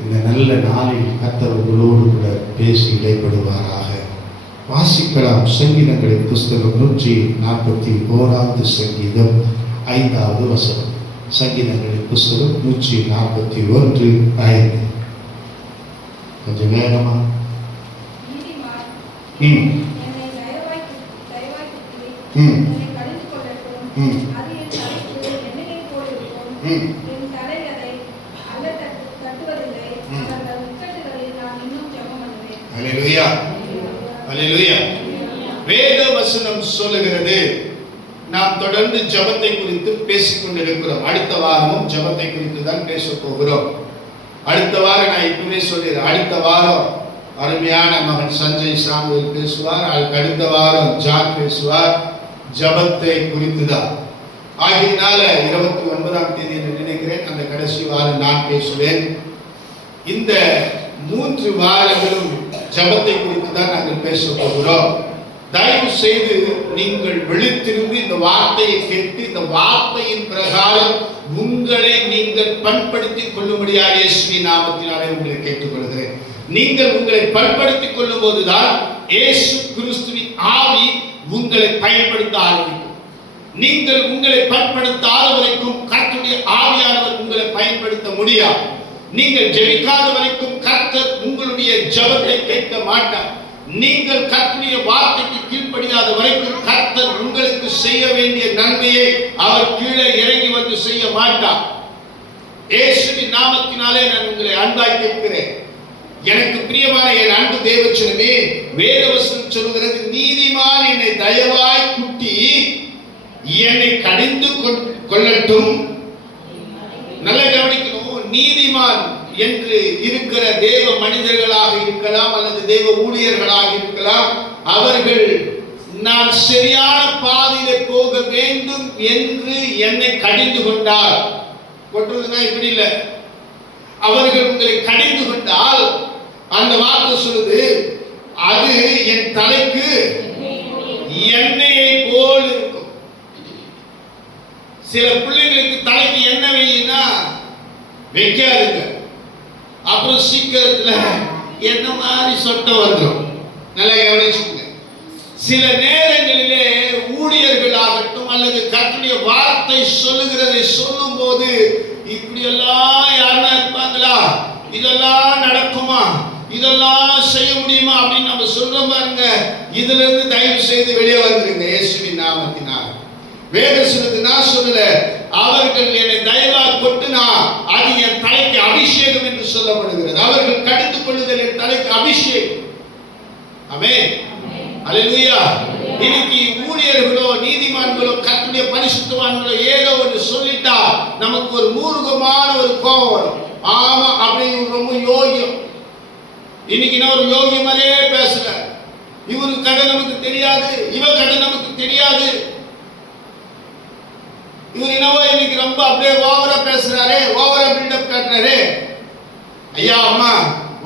இந்த நல்ல நாளில் கர்த்தர் உங்களோடு கூட பேசி இடைப்படுவாராக. வாசிக்கலாம். சங்கீதங்களின் புஸ்தகம் 141வது சங்கீதம் 5வது வசனம். சங்கீதங்களின் புஸ்தகம் 141:5. கொஞ்சம் வேகமா. வேத வசனம் சொல்லுகிறது. நாம் தொடர்ந்து ஜெபத்தை குறித்து பேசிக் கொண்டிருக்கிறோம். அடுத்த வாரமும் ஜெபத்தை குறித்து தான் பேச போகிறோம். அடுத்த வாரம் நான் இப்பவே சொல்லிடுறேன். அடுத்த வாரம் அருமையான மகன் சஞ்சய் சாமுவேல் பேசுவார். அதுக்கு அடுத்த வாரம் ஜான் பேசுவார். ஜெபத்தை குறித்து தான். ஆகையினால 29ஆம் தேதி நினைக்கிறேன் அந்த கடைசி வாரம் நான் பேசுவேன். இந்த 3 வாரங்களும் ஜெபத்தை குறித்து தான் நாங்கள் பேச போகிறோம். தயவு செய்து நீங்கள் விழித்திருந்து இந்த வார்த்தையை கேட்டு இந்த வார்த்தையின் பிரகாரம் உங்களை நீங்கள் பண்படுத்திக் கொள்ளும்படியாக இயேசுவின் நாமத்தினாலே உங்களை கேட்டுக்கொள்கிறேன். நீங்கள் உங்களை பண்படுத்திக் கொள்ளும் போதுதான் இயேசு கிறிஸ்துவின் ஆவி உங்களை பயன்படுத்த ஆரம்பிக்கும். நீங்கள் உங்களை பயன்படுத்தாத வரைக்கும் கர்த்தருடைய ஆவியானவர் உங்களை பயன்படுத்த முடியாது. நீங்கள் ஜெபிக்காத வரைக்கும் கர்த்தர் உங்களுடைய ஜெபத்தை கேட்க மாட்டார். நீங்கள் கர்த்தருடைய வார்த்தைக்கு கீழ்ப்படியாத வரைக்கும் கர்த்தர் உங்களுக்கு செய்ய வேண்டிய நன்மையை அவர் கீழே இறங்கி வந்து செய்ய மாட்டார். இயேசுவின் நாமத்தினாலே நான் உங்களை அன்பாய் கேட்கிறேன். எனக்கு பிரியமான என் அன்பு தேவச்சனமே, வேதவசனம் சொல்கிறது, நீதிமான் என்னை தயவாய் குட்டி என்னை கடிந்து கொள்ளட்டும். நல்ல கவனிக்கணும். நீதிமான் என்று இருக்கிற தேவ மனிதர்களாக இருக்கலாம் அல்லது தேவ ஊழியர்களாக இருக்கலாம். அவர்கள் நான் சரியான பாதையிலே போக வேண்டும் என்று என்னை கடிந்து கொண்டார். கொட்டுறதுன்னா இப்படி இல்லை. அவர்கள் உங்களை கடிந்து கொண்டால் அந்த வார்த்தை சொல்லுது, அது என் தலைக்கு எண்ணெயை போல் இருக்கும். சில பிள்ளைங்களுக்கு தலைக்கு எண்ணெய் வையினா வைக்காதுங்க. அப்புறம் சீக்கிரத்துல என்ன மாதிரி சொட்ட வந்துடும். நல்லா கவனிச்சுங்க. சில நேரங்களிலே ஊழியர்களாகட்டும் அல்லது கர்த்தருடைய வார்த்தை சொல்லுகிறதை சொல்லும் போது இப்படி எல்லாம் யாருன்னா இருப்பாங்களா, இதெல்லாம் நடக்குமா, இதெல்லாம் செய்ய முடியுமா அப்படின்னு நம்ம சொல்றோம் பாருங்க. இதுல இருந்து தயவு செய்து வெளியே வந்துருங்க இயேசுவின் நாமத்தினால். வேதம் நான் சொல்லல, அவர்கள் என்னை தயவாக கொட்டினா அது என் தலைக்கு அபிஷேகம் என்று சொல்லப்படுகிறது. அவர்கள் கடிந்து கொள்ளுதல் என் தலைக்கு அபிஷேகம். ஆமென், அல்லேலூயா. இன்னைக்கு ஊழியர்களோ நீதிமான்களோ கர்த்தருடைய பரிசுத்தவான்களோ ஏதோ ஒன்று சொல்லிட்டா நமக்கு ஒரு மூர்க்கமான ஒரு கோபம் வரும். ஆமா, அப்படி ரொம்ப யோகியம். இன்னைக்கு நான் ஒரு யோகி மாதிரியே பேசுறேன். இவருக்கு கதை நமக்கு தெரியாது, இவ கதை நமக்கு தெரியாது. இவர் என்னவோ இன்னைக்கு ரொம்ப அப்படியே ஓவரா பேசுறாரு, ஓவரா பில்டப் காட்டுறாரு. ஐயா அம்மா,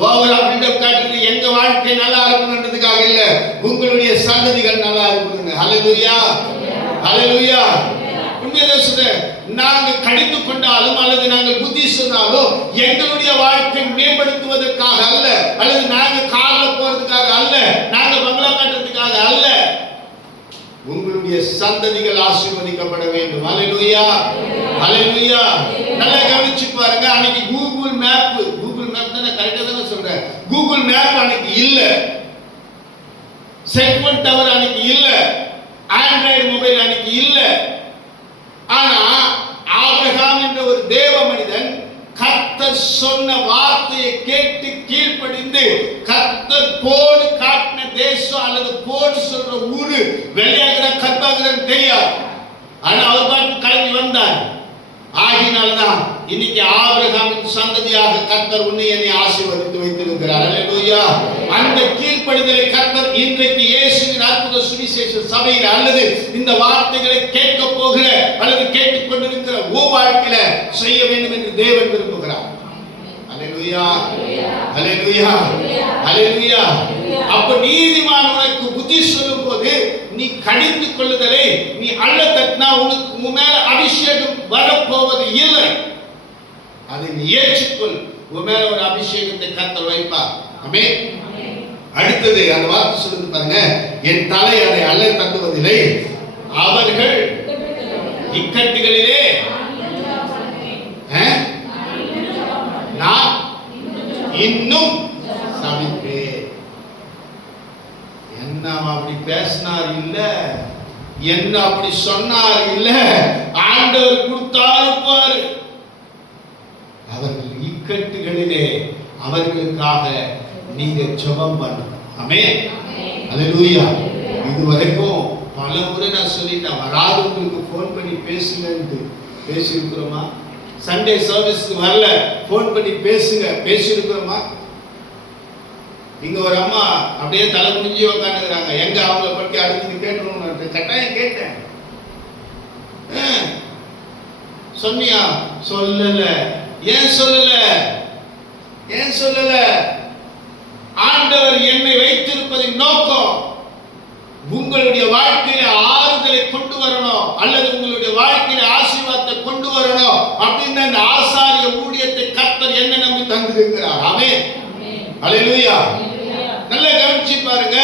ஓவரா பில்டப் காட்டுறது எங்க வாழ்க்கை நல்லா இருக்கணும்ன்றதுக்காக இல்ல, உங்களுடைய சந்ததிகள் நல்லா இருக்கணும். ஹல்லேலூயா, ஹல்லேலூயா. உண்மையிலே சொல்றேன், நாங்கள் கடிந்து கொண்டாலும் அல்லது நாங்கள் புத்தி சொன்னாலும் எங்களுடைய வாழ்க்கை மேம்படுத்துவதற்காக அல்ல, அல்லது நாங்கள் கார்ல போறதுக்காக அல்ல, நாங்கள் பங்களா கட்டுறதுக்காக அல்ல. உங்களுடைய சந்ததிகள் ஆசீர்வதிக்கப்பட வேண்டும். ஹல்லேலூயா, ஹல்லேலூயா. நல்லா கவனிச்சு பாருங்க. அன்னைக்கு கூகுள் மேப் தானே, கரெக்டா தானே சொல்றேன். கூகுள் மேப் அன்னைக்கு இல்ல, செக்மெண்ட் டவர் அன்னைக்கு இல்ல, ஆண்ட்ராய்டு மொபைல் அன்னைக்கு இல்ல. ஆனா ஆபிரகாம் என்ற ஒரு தேவ மனிதன் கர்த்தர் சொன்ன வார்த்தையை கேட்டு கீழ்ப்படிந்து கர்த்தர் போடு காட்டின தேசம் அல்லது போடு சொல்ற ஊரு வெளியாகிறான் கர்த்தாகிறான் தெரியாது. ஆனா அவர் பாட்டு கிளம்பி வந்தார். ஆகினால்தான் இன்னைக்கு ஆபிரகாமின் சந்ததியாக கர்த்தர் உன்னை என்னை ஆசீர்வதித்து வைத்திருக்கிறார். அல்லேலூயா. அந்த கீழ்ப்படிதலை கர்த்தர் இன்றைக்கு இயேசுவின் அற்புத சுவிசேஷ சபையில் அல்லது இந்த வார்த்தைகளை கேட்க போகிற அல்லது கேட்டுக் கொண்டிருக்கிற வாழ்க்கையில செய்ய வேண்டும் என்று தேவன் விரும்புகிறார். அல்லேலூயா, அல்லேலூயா, அல்லேலூயா. அப்ப நீதிமான் உனக்கு புத்தி சொல்லும் போது நீ கடிந்து கொள்ளுதலை நீ அள்ள தட்டினா உனக்கு மேல அபிஷேகம் வரப்போவது இல்லை. அதை நீ ஏற்றுக்கொள். உன் மேல ஒரு அபிஷேகத்தை கர்த்தர் வைப்பார். ஆமென். அடுத்தது அந்த வார்த்தை சொல்லுது பாருங்க, என் தலை அதை அல்ல தட்டுவதில்லை, அவர்கள் இக்கட்டுகளிலே நான் இன்னும் சபிப்பேன். என்ன அப்படி பேசினார் இல்ல, என்ன அப்படி சொன்னார் இல்ல, ஆண்டவர் கொடுத்தாரு. அவர்கள் இக்கட்டுகளிலே அவர்களுக்காக நீங்க ஜெபம் பண்ணணும். ஆமென். அல்லேலூயா. இதுவரைக்கும் பல முறை நான் சொல்லிட்டேன், வராதவங்களுக்கு போன் பண்ணி பேசுங்கன்னு பேசியிருக்கிறோமா? சண்டே சர்வீஸ்க்கு வரல போன் பண்ணி பேசுங்க பேசியிருக்கிறோமா? இங்க ஒரு அம்மா அப்படியே தலை குனிஞ்சி உட்காந்துக்கிறாங்க, எங்க அவங்கள பற்றி அடுத்து கேட்டணும் கட்டாயம் கேட்டேன். சொன்னியா? சொல்லல. ஏன் சொல்லல? ஏன் சொல்லல? ஆண்டவர் என்னை வைத்திருப்பதின் நோக்கம் உங்களுடைய வாழ்க்கையில ஆறுதலை கொண்டு வரணும், அல்லது உங்களுடைய வாழ்க்கையில ஆசீர்வாதத்தை கொண்டு வரணும் அப்படின்னு அந்த ஆசாரிய ஊழியத்தை கர்த்தர் என்ன நம்பி தந்திருக்கிறார். ஆமென். அல்லேலூயா. நல்லா கவனிச்சு பாருங்க.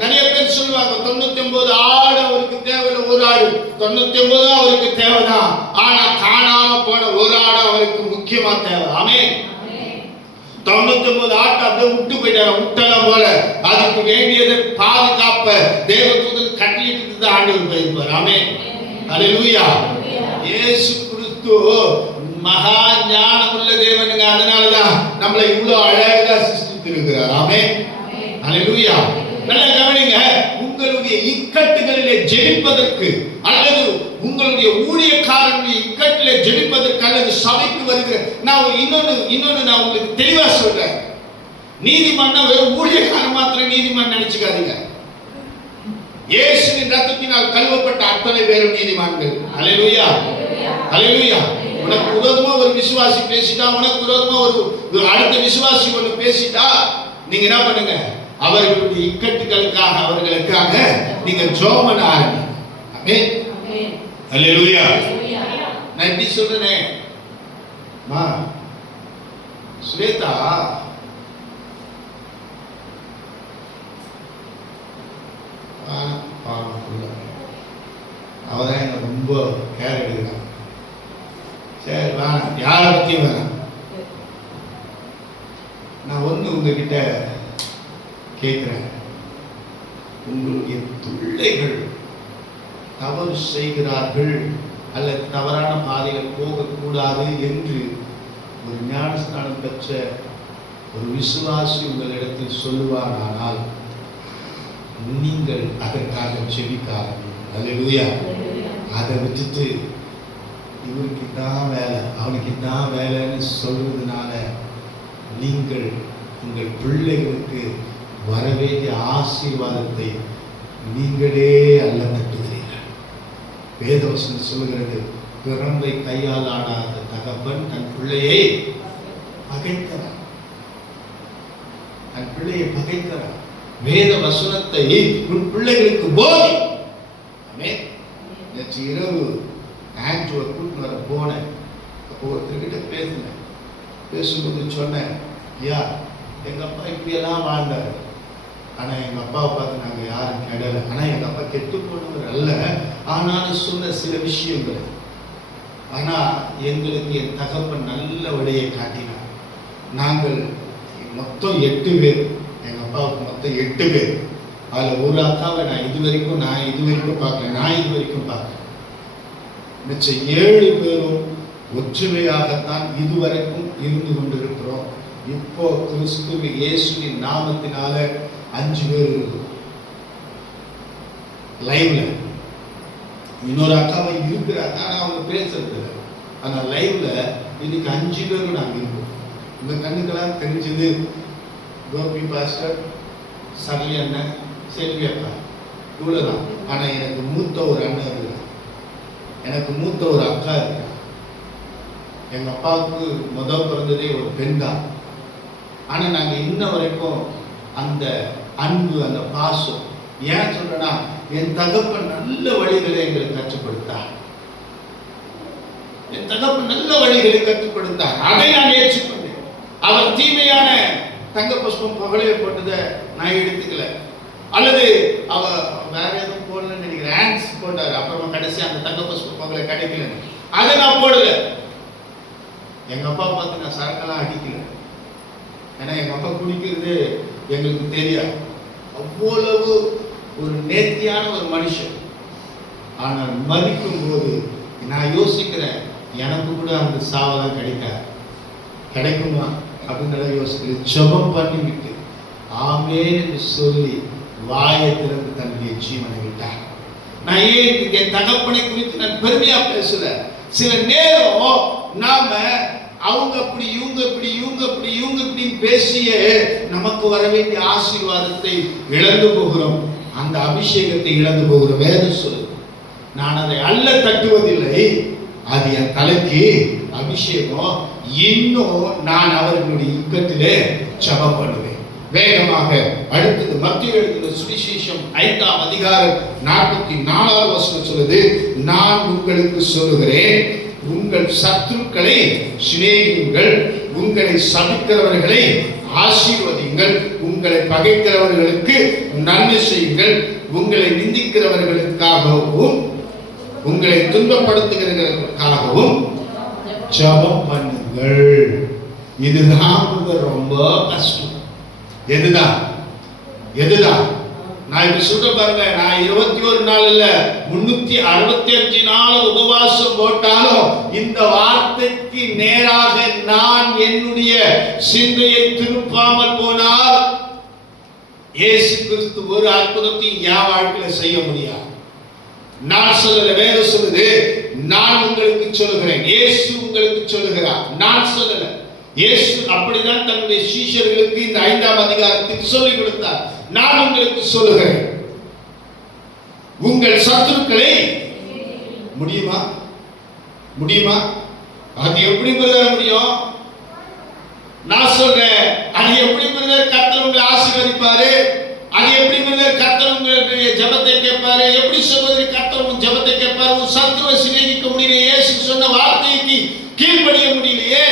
நிறைய பேர் சொல்லுவாங்க 99 ஆடு அவருக்கு தேவையில்லை, ஒரு ஆடு 99 அவருக்கு தேவைதான், ஆனா காணாம போன ஒரு ஆடு அவருக்கு முக்கியமா தேவை. ஆமென். 99 ஆட்டை அப்படியே விட்டு போயிட்டாரு, விட்டலாம் போல. அதுக்கு வேண்டியதை பாதுகாப்ப தேவதூதன் கட்டளையிட்டு தான் ஆண்டவர் போயிருப்பார். ஆமென். அல்லேலூயா. இயேசு கிறிஸ்து மகா ஞானம் உள்ள தேவனுங்க, அதனாலதான் நம்மளை இவ்வளவு அழகா சிருஷ்டித்திருக்கிறார். ஆமென். அல்லேலூயா. நல்ல கவனிங்க. உங்களுடைய இக்கட்டுகளிலே ஜெபிப்பதற்கு, அல்லது உங்களுடைய ஊழியக்காரனுடைய இக்கட்டிலே ஜெபிப்பதற்கு, அல்லது சபைக்கு வருகிற நான் இன்னொன்னு நான் உங்களுக்கு தெளிவா சொல்றேன். நீதிமன்றம் வெறும் ஊழியக்காரன் மாத்திரம் நீதிமன்றம் நினைச்சுக்காதீங்க. இயேசுவின் ரத்தத்தினால் கழுவப்பட்ட அத்தனை பேரும் நீதிமான்கள். அல்லேலூயா. அல்லேலூயா. உனக்கு விரோதமா ஒரு விசுவாசி பேசிட்டா, உனக்கு விரோதமா ஒரு அடுத்த விசுவாசி ஒன்று பேசிட்டா, நீங்க என்ன பண்ணுங்க? அவர்களுடைய இக்கட்டுகளுக்காக, அவர்களுக்காக நீங்க ஜெபம் பண்ண ஆரம்பிங்க. ஆமென். அல்லேலூயா. நான் இப்படி சொல்றேனே, மா ஸ்வேதா அவதான் என்ன ரொம்ப கேர் எடுக்கிறான். சரி வேணாம், யாரை பத்தியும் வேணாம். நான் ஒண்ணு உங்ககிட்ட கேட்கிறேன், உங்களுடைய பிள்ளைகள் தவறு செய்கிறார்கள் அல்லது தவறான பாதையில் போகக்கூடாது என்று ஒரு ஞானஸ்நானம் பெற்ற ஒரு விசுவாசி உங்களிடத்தில் சொல்லுவாரானால் நீங்கள் அதற்காக ஜெபிக்க ஆரம்பிங்க. அல்லேலூயா. அதை விட்டுட்டு இவருக்கு தான் வேலை, அவனுக்கு தான் வேலைன்னு சொல்றதுனால நீங்கள் உங்கள் பிள்ளைகளுக்கு வரவேண்டிய ஆசீர்வாதத்தை நீங்களே அல்ல தட்டுகிறீர்கள். வேதவசனம் சொல்லுகிறது, பிறந்தை கையால் ஆடாத தகப்பன் தன் பிள்ளையை பகைக்கிறார். தன் பிள்ளையை பகைக்கிறார். வேத வசனத்தை உன் பிள்ளைகளுக்கு போதி. நேற்று இரவு ஆக்சுவ கூட்டு வர போனேன். அப்போ ஒருத்தர்கிட்ட பேசும்போது சொன்னேன், ஐயா எங்க அப்பா இப்படியெல்லாம் வாழ்ந்தாரு, ஆனா எங்க அப்பாவை பார்த்து நாங்க யாரும் கெடல, ஆனா எங்க அப்பா கெட்டு போனவர் அல்ல, ஆனாலும் சொன்ன சில விஷயங்கள், ஆனா எங்களுக்கு என் தகப்பன் நல்ல வழியை காட்டினார். நாங்கள் மொத்தம் 8 பேர், எங்க அப்பாவுக்கு மொத்தம் 8 பேர். அதுல ஒரு அக்காவை நான் இது வரைக்கும் பார்க்கல, நான் இது வரைக்கும் பார்க்கல. மிச்சம் 7 பேரும் ஒற்றுமையாகத்தான் இதுவரைக்கும் இருந்து கொண்டிருக்கிறோம். இப்போ கிறிஸ்துவின் இயேசுவின் நாமத்தினால 5 பேர் லைவ்ல. இன்னொரு அக்காவை இருக்கிறாங்க, ஆனா அவங்க பேசுறது. ஆனா லைவ்ல இன்னைக்கு 5 பேரும் நாங்க இருக்கோம். உங்க கண்ணுக்கெல்லாம் தெரிஞ்சது கோபி பாஸ்டர், சரளி அண்ணன், செல்வி அக்கா, இவ்வளவுதான். ஆனா எனக்கு மூத்த ஒரு அண்ணன் இருக்கிறார், எனக்கு மூத்த ஒரு அக்கா இருக்கிறார். எங்க அப்பாவுக்கு முதல் பிறந்ததே ஒரு பெண் தான். ஆனா நாங்க இன்ன வரைக்கும் அந்த அன்பு, அந்த பாசம். ஏன் சொல்றேன்னா, என் தகப்பன் நல்ல வழிகளை எங்களுக்கு கற்றுப்படுத்தார். என் தகப்பன் நல்ல வழிகளை கற்றுப்படுத்தார். அதை நான் ஏற்றுக்கொண்டேன். அவர் தீமையான தங்க புஷ்பம் புகழைய போட்டதை நான் எடுத்துக்கல, அல்லது அவ வேற எதுவும் போடலன்னு நினைக்கிறேன், ஆன்ஸ் போட்டாரு, அப்புறமா கடைசி அந்த தங்க புஷ்பம் புகழை கிடைக்கல, அதை நான் போடல. எங்க அப்பா பார்த்து நான் சரக்கெல்லாம் அடிக்கல, ஏன்னா எங்க அப்பா குடிக்கிறது எங்களுக்கு தெரியாது. அவ்வளவு ஒரு நேர்த்தியான ஒரு மனுஷன். ஆனால் மதிக்கும் போது நான் யோசிக்கிறேன், எனக்கு கூட அந்த சாவெல்லாம் கிடைக்குமா அப்படின்னு யோசிக்கிறேன். ஜெபம் பண்ணிவிட்டு ஆமென்னு சொல்லி வாயை திறந்து தன்னுடைய ஜீவனை விட்டார். நான் ஏன் என் தகப்பனை குறித்து நான் பெருமையா பேசல. சில நேரம் நாம அவங்க அப்படி இவங்க இப்படி இவங்க இப்படி இவங்க இப்படி பேசிய நமக்கு வர வேண்டிய ஆசீர்வாதத்தை இழந்து போகிறோம், அந்த அபிஷேகத்தை இழந்து போகிறோம். வேதம் சொல்லுது, நான் அதை அல்ல தட்டுவதில்லை, அது என் தலைக்கு அபிஷேகம், இன்னும் நான் அவர்களுடைய இக்கத்திலே ஜெபம் பண்ணுவேன். வேகமாக அடுத்தது மத்திய எழுதின சுவிசேஷம் 5ஆம் அதிகாரம் 44வது வசனம் சொல்லுது, நான் உங்களுக்கு சொல்லுகிறேன், உங்கள் சத்துருக்களை சிநேகியுங்கள், உங்களை சபிக்கிறவர்களை ஆசீர்வதியுங்கள், உங்களை பகைக்கிறவர்களுக்கு நன்மை செய்யுங்கள், உங்களை நிந்திக்கிறவர்களுக்காகவும் உங்களை துன்பப்படுத்துகிறவர்களுக்காகவும் ஜெபம் பண்ணுங்கள். இதுதான் ரொம்ப கஷ்டம். எதுதான் நான் இப்ப சொல்ற பாருங்க, நான் 21 நாள் இல்ல 365 நாள் உபவாசம் போட்டாலும் இந்த வார்த்தைக்கு நேராக நான் என்னுடைய சிந்தையை திருப்பாமல் போனால் இயேசு கிறிஸ்து ஒரு அற்புதத்தையும் என் வாழ்க்கையில செய்ய முடியாது. நான் சொல்லல, வேதம் சொல்லுது, நான் உங்களுக்கு சொல்லுகிறேன், இயேசு உங்களுக்கு சொல்லுகிறார், நான் சொல்லல. இயேசு அப்படிதான் தன்னுடைய சீஷர்களுக்கு இந்த 5ஆம் அதிகாரத்தில் சொல்லிக் கொடுத்தார். நான் உங்களுக்கு சொல்லுகிறேன், உங்கள் சத்துருக்களை முடியுமா? அது எப்படி முடியும்? நான் சொல்றேன், அது எப்படி கர்த்தர் உங்களை ஆசீர்வதிப்பாரு? அது எப்படி கர்த்தர் உங்களுடைய ஜெபத்தை கேட்பாரு? எப்படி சொல்வது கர்த்தர் உன் ஜெபத்தை கேட்பாரு? உன் சத்துருவை சிநேகிக்க முடியல, இயேசு சொன்ன வார்த்தைக்கு கீழ்ப்படிய முடியலையே.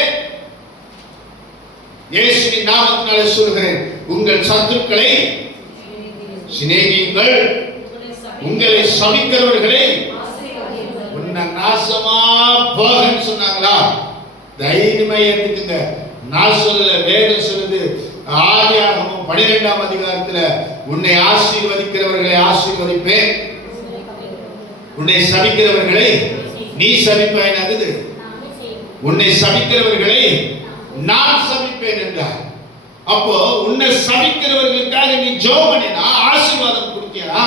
இயேசுவின் நாமத்தினாலே சொல்கிறேன், உங்கள் சத்துருக்களை சிநேகியுங்கள், உங்களை சபிக்கிறவர்களை உன்னை நாசமா போகன்னு சொன்னாங்களா? தைரியமா ஏத்துக்குங்க. நான் சொல்லல, வேதம் சொல்லுது. ஆதியாகமம் 12ஆம் அதிகாரத்துல, உன்னை ஆசீர்வதிக்கிறவர்களை ஆசீர்வதிப்பேன், உன்னை சபிக்கிறவர்களை நீ சபிப்பாய். உன்னை சபிக்கிறவர்களை நான் சபிப்பேன் என்றார். அப்போ உன்னை சபிக்கிறவர்களுக்காக நீ ஜெபம் பண்ணினா ஆசீர்வாதம் கொடுத்தியா?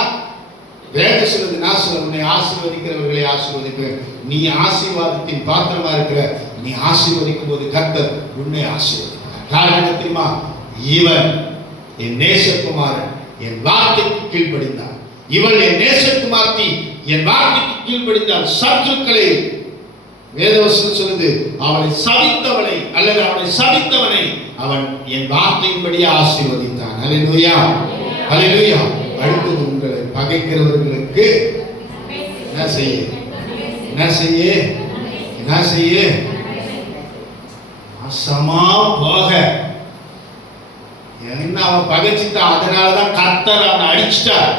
வேதம் சொல்லுது, நான் சொல்ல, உன்னை ஆசீர்வதிக்கிறவர்களை ஆசீர்வதிப்பேன். நீ ஆசீர்வாதத்தின் பாத்திரமா இருக்கிற, நீ ஆசீர்வதிக்கும் போது கர்த்தர் உன்னை ஆசீர்வதிப்பார். காரணம் தெரியுமா? இவன் என் நேசகுமாரன், என் வார்த்தைக்கு கீழ்ப்படிந்தார். இவள் என் நேசகுமார்த்தி, என் வார்த்தைக்கு கீழ்ப்படிந்தார். சத்துருக்களை வேதவசனம் சொல்லுது, அவளை சபித்தவனை அல்லது அவளை சபித்தவனை அவன் என் வார்த்தையின்படி ஆசீர்வதித்தான். ஹல்லேலூயா, ஹல்லேலூயா. அடுத்தது, உங்களை பகைக்கிறவர்களுக்கு என்ன செய்ய நாசமா போக. என்ன அவன் பகைச்சிட்டான், அதனாலதான் கர்த்தர் அவனை அடிச்சிட்டார்.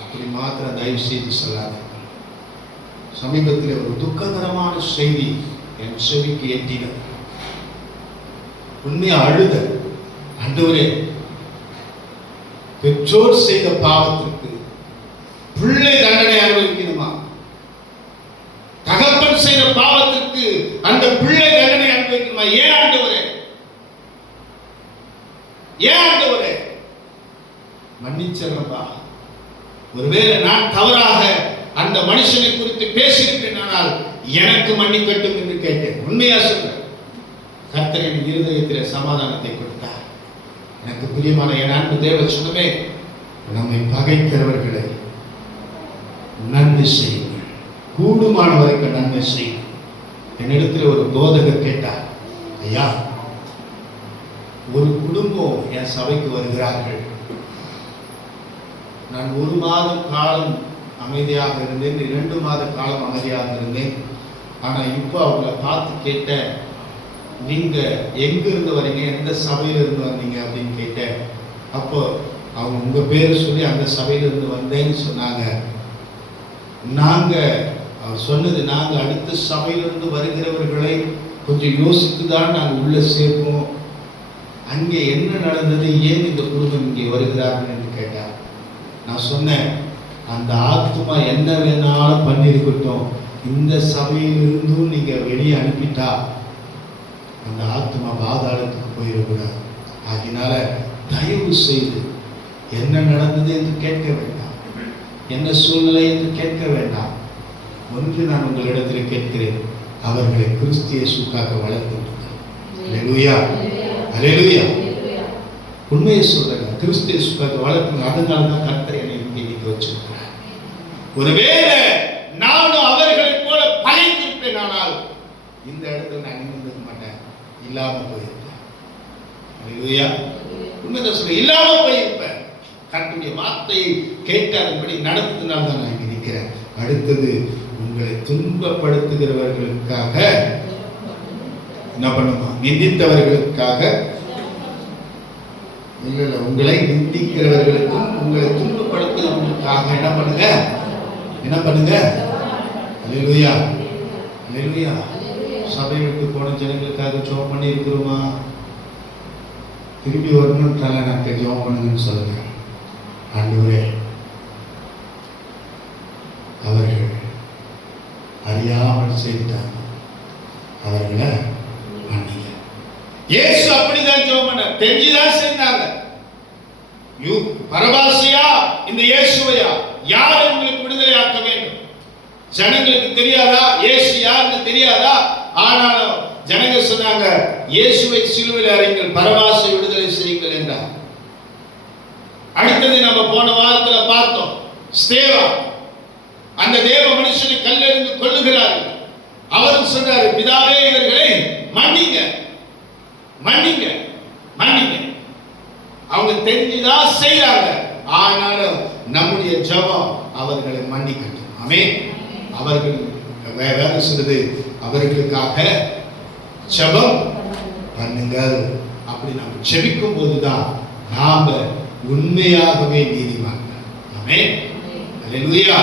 அப்படி மாத்திரம் தயவு செய்து சொல்லாத. சமீபத்தில் ஒரு துக்ககரமான செய்தி என் செவிக்கு எட்டினது. உண்மையா அழுத. ஆண்டவரே, பெற்றோர் செய்த பாவத்திற்கு பிள்ளை தண்டனை அனுபவிக்கணுமா? தகப்பன் செய்த பாவத்திற்கு அந்த பிள்ளை தண்டனை அனுபவிக்கணுமா? ஏன் ஆண்டவரே? மன்னிச்சிடப்பா. ஒருவேளை நான் தவறாக அந்த மனுஷனை குறித்து பேசியிருப்பேனால் எனக்கு மன்னிக்கட்டும் என்று கேட்டேன். உண்மையா சொல்றேன். கர்த்தர் என் இருதயத்திலே சமாதானத்தை கொடுத்தார். எனக்கு பிரியமான என் அன்பு தேவ சொன்னமே, நம்மை பகைக்கிறவர்களை நன்மை செய்யுங்கள், கூடுமானவருக்கு நன்மை செய்யுங்கள். என்னிடத்தில் ஒரு போதகர் கேட்டார், ஐயா, ஒரு குடும்பம் என் சபைக்கு வருகிறார்கள், நான் 1 மாதம் காலம் அமைதியாக இருந்தேன், 2 மாத காலம் அமைதியாக இருந்தேன். ஆனால் இப்போ அவங்கள பார்த்து கேட்ட, நீங்க எங்க இருந்து வரீங்க, எந்த சபையில இருந்து வந்தீங்க அப்படின்னு கேட்டேன். அப்போ அவங்க உங்க பேரை சொல்லி அந்த சபையில இருந்து வந்தேன்னு சொன்னாங்க. நாங்க அவர் சொன்னது, நாங்க அடுத்த சபையிலிருந்து வருகிறவர்களை கொஞ்சம் யோசித்து தான் நாங்கள் உள்ள சேர்ப்போம். அங்கே என்ன நடந்தது, ஏன் இந்த குடும்பம் இங்கே வருகிறார்கள் என்று கேட்டார். நான் சொன்னேன், அந்த ஆத்மா என்ன வேணாலும் பண்ணிருக்கட்டும், இந்த சபையிலிருந்தும் நீங்க வெளியே அனுப்பிட்டா அந்த ஆத்மா பாதாளத்துக்கு போயிடக்கூடாது. ஆகினால தயவு செய்து என்ன நடந்தது என்று கேட்க வேண்டாம், என்ன சூழ்நிலை என்று கேட்க வேண்டாம். ஒன்று நான் உங்களிடத்தில் கேட்கிறேன், அவர்களை கிறிஸ்து இயேசுக்காக வளர்த்து விடுங்கள். அல்லேலூயா, அல்லேலூயா. உண்மையை சொல்றேன், கிறிஸ்து இயேசுக்காக வளர்த்துங்க. அதனால தான் கர்த்தர் என்னை இன்னைக்கு வச்சிருக்கிறார். ஒருவேளை நானும் அவர்களை போல பழைத்திருப்பேன், ஆனால் இந்த இடத்துல நான் நின்றுக்க மாட்டேன், இல்லாம போயிருப்பேன். அல்லேலூயா. உண்மையை சொல்ல, இல்லாம போயிருப்பேன். கர்த்தருடைய வார்த்தையை கேட்டு அதன்படி நடத்தினால் தான் நான் இங்கே நிற்கிறேன். அடுத்தது, உங்களை துன்பப்படுத்துகிறவர்களுக்காக என்ன பண்ணுமா, நிந்தித்தவர்களுக்காக இல்ல, உங்களை நிந்திக்கிறவர்களுக்கும் உங்களை துன்பப்படுத்துகிறவர்களுக்காக என்ன பண்ணுங்க, என்ன பண்ணுங்க. அல்லேலூயா, அல்லேலூயா. சபை விட்டு போன ஜனங்களுக்காக ஜெபம் பண்ணி இருக்கிறோமா? திரும்பி வரணும்ன்றால நான் ஜெபம் பண்ணுங்கன்னு சொல்லுங்க. ஆண்டவரே, அவர்கள் அறியாமல் செய்தாங்க, அவர்களை மன்னிங்க. இயேசு அப்படிதான் ஜெபம் பண்ணார், தெரிஞ்சுதான் செஞ்சாங்க. பரபாசியா இந்த இயேசுவையா யார் உங்களுக்கு விடுதலை ஆக்க வேண்டும்? ஜனங்களுக்கு தெரியாதா இயேசு யாருன்னு தெரியாதா? ஆனாலும் ஜனங்க சொன்னாங்க, இயேசுவை சிலுவையில் அறையுங்கள், பரபாசை விடுதலை செய்யுங்கள் என்றார். அடுத்தது நம்ம போன வாரத்துல பார்த்தோம், ஸ்தேவா அந்த தேவ மனுஷனை கல்லெறிந்து கொல்லுகிறார்கள். அவரும் சொன்னாரு, பிதாவே இவர்களை மன்னிங்க, மன்னிங்க, மன்னிங்க. அவங்க தெரிஞ்சுதான் செய்யறாங்க, ஆனாலும் நம்முடைய ஜெபம் அவர்களை மன்னிக்கட்டும். ஆமென். அவர்கள் வேற சொல்லுது, அவர்களுக்காக ஜெபம் பண்ணுங்கள். அப்படி நாம் ஜெபிக்கும் போதுதான் நாம உண்மையாகவே நீதிமான்கள். ஆமென், அல்லேலூயா.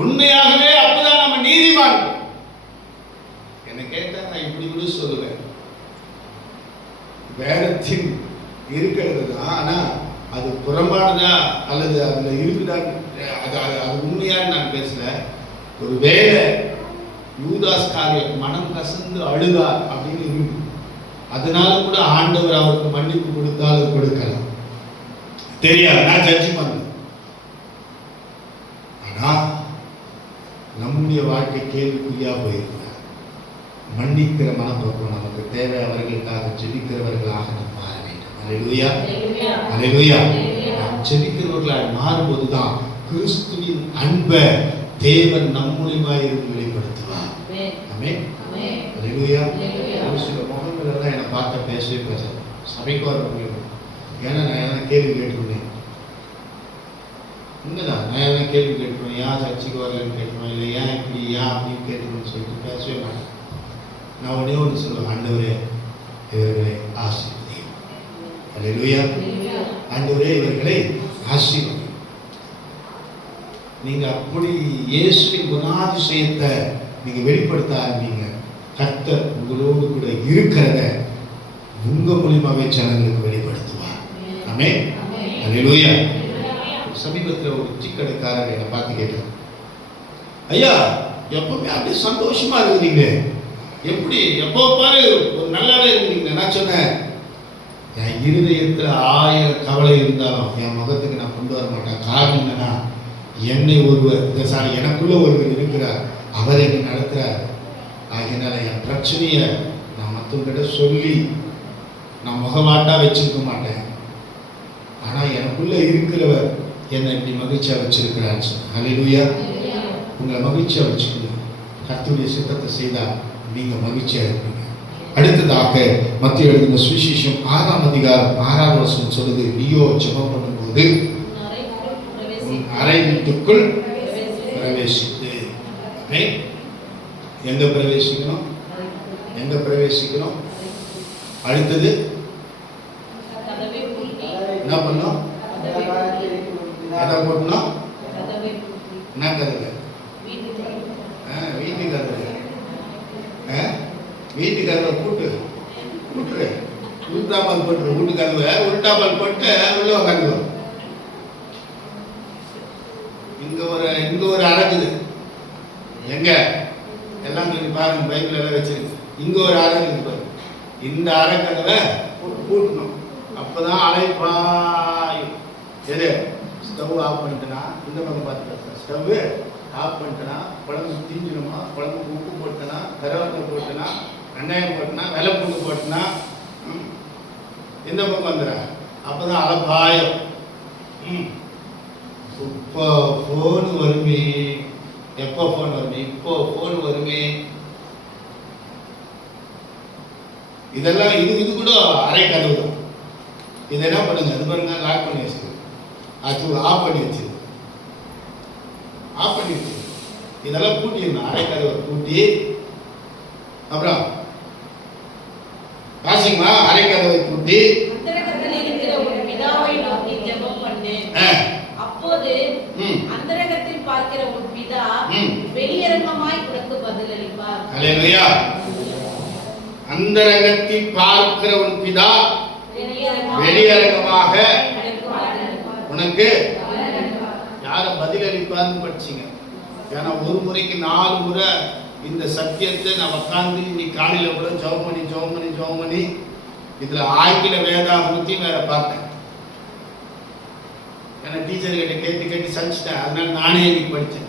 உண்மையாகவே அப்பதான் நம்ம நீதிமான்கள். என்ன கேட்டா நான் இப்படி கூட சொல்லுவேன், வேதத்தில் இருக்கிறது தான், ஆனா அது புறம்பானதா அல்லது அதுல இருக்குதா, அது உண்மையான்னு நான் பேசல. ஒரு வேளை யூதாஸ் காரியர் மனம் கசந்து அழுதார் அப்படின்னு இருக்கு, அதனால கூட ஆண்டவர் அவருக்கு மன்னிப்பு கொடுத்தாலும் கொடுக்கலாம், தெரியாது, நான் ஜட்ஜ் பண்ணல. ஆனா நம்முடைய வாழ்க்கை கேள்விக்குறியா போயிருக்கிறார். மன்னிக்கிற மனப்போக்கம் நமக்கு தேவை. அவர்களுக்காக ஜெபிக்கிறவர்களாக நாம் மாற வேண்டும். அல்லேலூயா, அல்லேலூயா. நாம் ஜெபிக்கிறவர்களாக மாறும்போதுதான் கிறிஸ்துவின் அன்பை தேவன் நம் மூலமா இருந்து வெளிப்படுத்துவார். ஆமென், அல்லேலூயா. ஒரு சில முகங்கள் எல்லாம் என்னை பார்த்த பேசவே பேசாது, சபைக்கு வரவங்க. ஏன்னா நான் என்ன கேள்வி கேட்டுருந்தேன், உண்மைதான், நான் என்ன கேள்வி கேட்டுருவேன், ஏன் சர்ச்சைக்கு வரலன்னு கேட்டுருவேன், இல்லை ஏன் இப்படி ஏன் அப்படின்னு கேட்டுருவேன்னு சொல்லிட்டு பேசவே மாட்டேன். நான் உடனே ஒன்று சொல்லுவேன், ஆண்டவரே இவர்களை ஆசீர்வதியும். அல்லேலூயா. ஆண்டவரே இவர்களை ஆசீர்வதியும். நீங்க அப்படி இயேசுவின் குணாதிசயத்தை நீங்க வெளிப்படுத்த ஆரம்பிங்க. கர்த்தர் உங்களோடு கூட இருக்கிறத உங்க மூலியமாவே ஜனங்களுக்கு வெளிப்படுத்துவார். ஆமென், அல்லேலூயா. சமீபத்தில் ஒரு சிக்கடைக்காரர் என்னை பார்த்து கேட்டார், ஐயா எப்பவுமே அப்படியே சந்தோஷமா இருக்கிறீங்க, எப்படி எப்போ பாரு ஒரு நல்லாவே இருக்கிறீங்க. நான் சொன்னேன், என் இருதயத்தில் 1000 கவலை இருந்தாலும் என் முகத்துக்கு நான் கொண்டு வர மாட்டேன். காரணம் என்னன்னா, என்னை ஒருவர் சாரி எனக்குள்ள ஒருவர் இருக்கிறார், அவர் என்னை நடத்துறார். ஆகினால என் பிரச்சனையை நான் மற்றவங்கிட்ட சொல்லி நான் முகமாட்டா வச்சிருக்க மாட்டேன். ஆனா எனக்குள்ள இருக்கிறவர் என்னை இப்படி மகிழ்ச்சியா வச்சிருக்கிறார். அல்லேலூயா. உங்களை மகிழ்ச்சியா வச்சுக்கணும். கர்த்தருடைய சித்தத்தை செய்தா நீங்க மகிழ்ச்சியா இருப்பீங்க. அடுத்ததாக மத்திய எழுதின சுவிசேஷம் 6ஆம் அதிகாரம் 6வது வசனம் சொல்லுது, நீயோ ஜெபம் பண்ணும்போது அறை வீட்டுக்குள் பிரவேசித்து. எங்க பிரவேசிக்கணும்? எங்க பிரவேசிக்கணும்? அடுத்தது என்ன பண்ணணும்? எதை போட்டணும்? என்ன கதவு? வீட்டு கதவு. வீட்டு கதவை கூட்டுரு உருட்டாமல் போட்டுரு. வீட்டு கதவை உருட்டாமல் போட்டு உள்ள உட்காந்துரும். இங்க ஒரு அறைக்குது. எங்க எல்லாம் சொல்லி பாருங்க, பைபிள் எல்லாம் வச்சிருக்கு. இங்க ஒரு அறை இருக்கு பாருங்க. இந்த அறை கதவை கூட்டணும். அப்பதான் அலைப்பாயும். எது? ஸ்டவ் ஆஃப் பண்ணிட்டனா இந்த பக்கம் பார்த்து ஸ்டவ் ஆஃப் பண்ணிட்டனா, குழம்பு தீஞ்சிடுமா, குழம்புக்கு உப்பு போட்டனா, கருவேப்பிலை போட்டனா, வெங்காயம் போட்டனா, வெள்ளை பூண்டு போட்டனா, இந்த பக்கம் வந்துடுற. அப்பதான் அலைப்பாயம். இப்போ போன் வருமே. எப்போ போன் வருமே? இப்போ போன் வருமே. இதெல்லாம் இது கூட அரை கதவு தான். இதை என்ன பண்ணுங்க? அது பாருங்க, லாக் பண்ணி வச்சிருக்கு. அது ஆஃப் பண்ணி வச்சிருக்கு. இதெல்லாம் பூட்டிடணும். அரை கதவை பூட்டி, அப்புறம் வாசிங்கம்மா, அரை கதவை பூட்டி அப்போது அந்தரங்கத்தில் பார்க்கிற உன் பிதா வெளியரங்கமாய் உனக்கு பதிலளிப்பார். அல்லேலூயா. அந்தரங்கத்தில் பார்க்கிற உன் பிதா வெளியரங்கமாக உனக்கு யார பதிலளிப்பார்னு படிச்சீங்க. ஏன்னா ஒரு முறைக்கு 4 முறை இந்த சத்தியத்தை நான் உட்காந்து இன்னைக்கு காலையில கூட ஜெபம் பண்ணி இதுல ஆங்கில வேதாகமத்தையும் வேற பார்த்தேன். ஏன்னா டீச்சர் கிட்ட கேட்டு சலிச்சிட்டேன். அதனால நானே இன்னைக்கு படித்தேன்.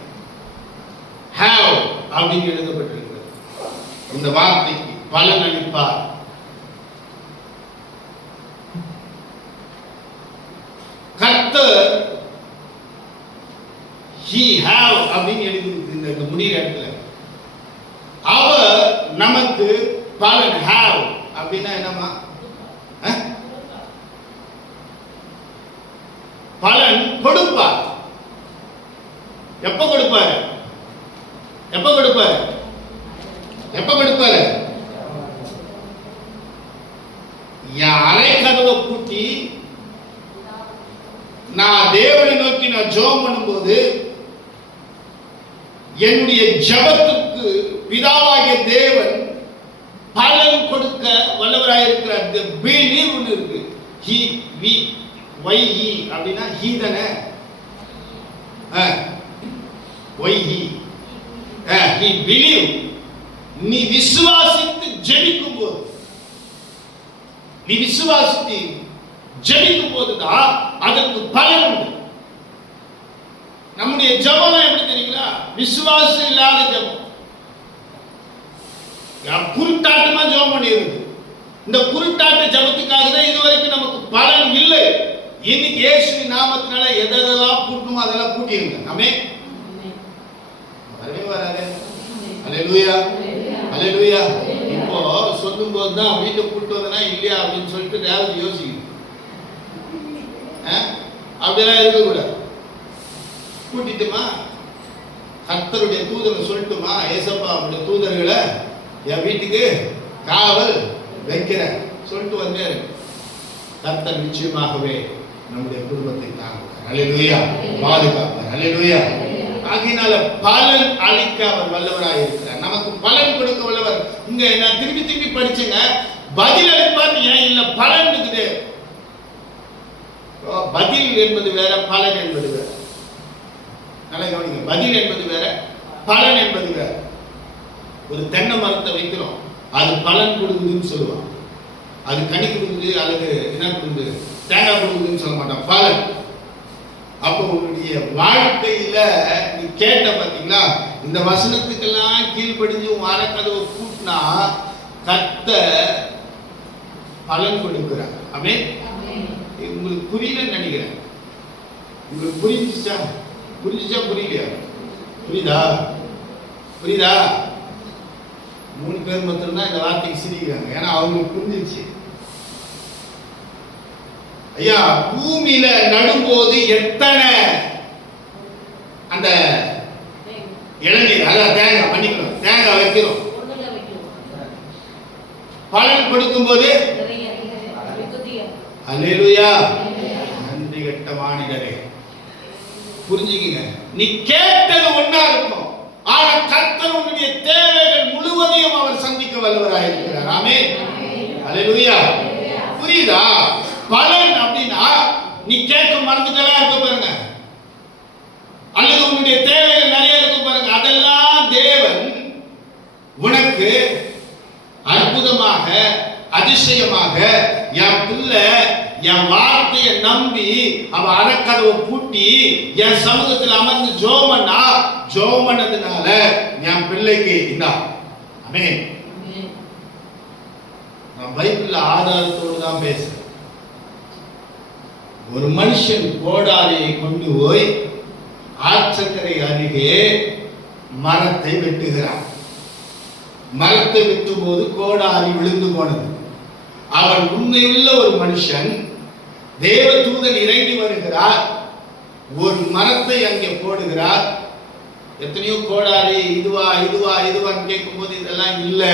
ஹேவ் அப்படின்னு எழுதப்பட்டிருக்கிறது. இந்த வார்த்தைக்கு பலன் அளிப்பார். கர்த்தர் he have அப்படின்னு எழுதியிருக்கு இந்த முடிகிற இடத்துல. அவர் நமக்கு பலன் have அப்படின்னா என்னமா? பலன் கொடுப்பார். எப்ப கொடுப்பாரு? அரை கதவை பூட்டி நான் தேவனை நோக்கி நான் ஜெபம் பண்ணும்போது என்னுடைய ஜெபத்துக்கு பிதாவாகிய தேவன் பலன் கொடுக்க வல்லவராயிருக்கிறார். இந்த பிலீவ் இருக்கு. he we why he அப்படினா he தானே. why he he believe. நீ விசுவாசித்து ஜெபிக்கும் போதுதான் அதற்கு பலன் உண்டு. நம்முடைய ஜெபம் எப்படி தெரியுங்களா? விசுவாசம் இல்லாத ஜெபம். குருட்டாட்டமா ஜெபம் பண்ணிருக்கு. இந்த குருட்டாட்ட ஜெபத்துக்காக தான் இதுவரைக்கும் நமக்கு பலன் இல்லை. இன்னைக்கு இயேசுவின் நாமத்தினால எதெல்லாம் கூட்டணுமோ அதெல்லாம் கூட்டிருங்க. ஆமென். வரவே வராதே. அல்லேலூயா. இப்போ சொல்லும் போது தான் வீட்டை கூட்டு வந்தனா இல்லையா அப்படின்னு சொல்லிட்டு யாராவது யோசிக்கணும். அப்படியெல்லாம் இருக்கக்கூடாது. கூட்டிட்டுமா, கர்த்தருடைய தூதரை சொல்லட்டுமா, ஏசப்பா அவருடைய தூதர்களை என் வீட்டுக்கு காவல் வைக்கிற சொல்லிட்டு வந்தேன். கர்த்தர் நிச்சயமாகவே நம்முடைய குடும்பத்தை தாங்குவார். அல்லேலூயா. பாதுகாப்பார். அல்லேலூயா. ஆகினால பலன் அளிக்க அவர் வல்லவராக இருக்கிறார். நமக்கு பலன் கொடுக்க வல்லவர். இங்க நான் திருப்பி படிச்சேங்க. பதில் அளிப்பார் ஏன் இல்ல பலன் இருக்குது. பதில் என்பது வேற, பலன் என்பது வேற. நல்லா கவனிங்க. பதில் என்பது வேற, பலன் என்பது வேற. ஒரு தென்னை மரத்தை வைக்கிறோம், அது பலன் கொடுக்குதுன்னு சொல்லுவாங்க. அது கனி கொடுக்குது அல்லது என்ன கொடுக்குது, தேங்காய் கொடுக்குதுன்னு சொல்ல மாட்டான், பலன். அப்போ உன்னுடைய வாழ்க்கையில நீ கேட்ட பார்த்தீங்களா, இந்த வசனத்துக்கெல்லாம் கீழ்ப்படிஞ்சு வாரக்கதவை கூட்டினா கர்த்தர் பலன் கொடுக்கிறார். ஆமென். உங்களுக்கு புரியலன்னு நினைக்கிறேன். உங்களுக்கு புரிஞ்சுச்சா புரியலையா? புரியுதா? 3 பேர் மட்டும்தான் இந்த வார்த்தைக்கு சிரிக்கிறாங்க. ஏன்னா அவங்களுக்கு புரிஞ்சிச்சு. ஐயா, பூமியில நடும்போது எத்தனை அந்த இளநீர், அதான் தேங்காய் பண்ணிக்கிறோம், தேங்காய் வைக்கிறோம். பலன் கொடுக்கும்போது நிறைய மிகுதியா. அல்லேலூயா. நன்றி கெட்ட மானிடரே, புரிஞ்சுக்கங்க. நீ கேட்டது ஒண்ணா இருக்கும், ஆனா கர்த்தர் உன்னுடைய தேவைகள் முழுவதையும் அவர் சந்திக்க வல்லவராய் இருக்கிறார். ஆமென். அல்லேலூயா. புரியுதா? பலன் அப்படின்னா நீ கேட்க மறந்துட்டலாம் இருக்க பாருங்க, அல்லது உன்னுடைய தேவைகள் நிறைய இருக்க பாருங்க, அதெல்லாம் தேவன் உனக்கு அற்புதமாக அதிசயமாக என் பிள்ளை என் வார்த்தையை நம்பி அவன் அறக்கதவை பூட்டி என் சமூகத்தில் அமர்ந்து ஜோம் பண்ணதுனால என் பிள்ளைக்கு இந்தா. ஆமென். நான் பைபிள்ல ஆதாரத்தோடு தான் பேசுறேன். ஒரு மனுஷன் கோடாரியை கொண்டு போய் ஆற்றங்கரை அருகே மரத்தை வெட்டுகிறான். மரத்தை வெட்டும் போது கோடாரி விழுந்து போனது. அவன் உண்மையுள்ள ஒரு மனுஷன். தேவ தூதன் இறங்கி வருகிறார், ஒரு மரத்தை அங்கே போடுகிறார். எத்தனையோ கோடாரி இதுவான்னு கேட்கும் போது இதெல்லாம் இல்லை.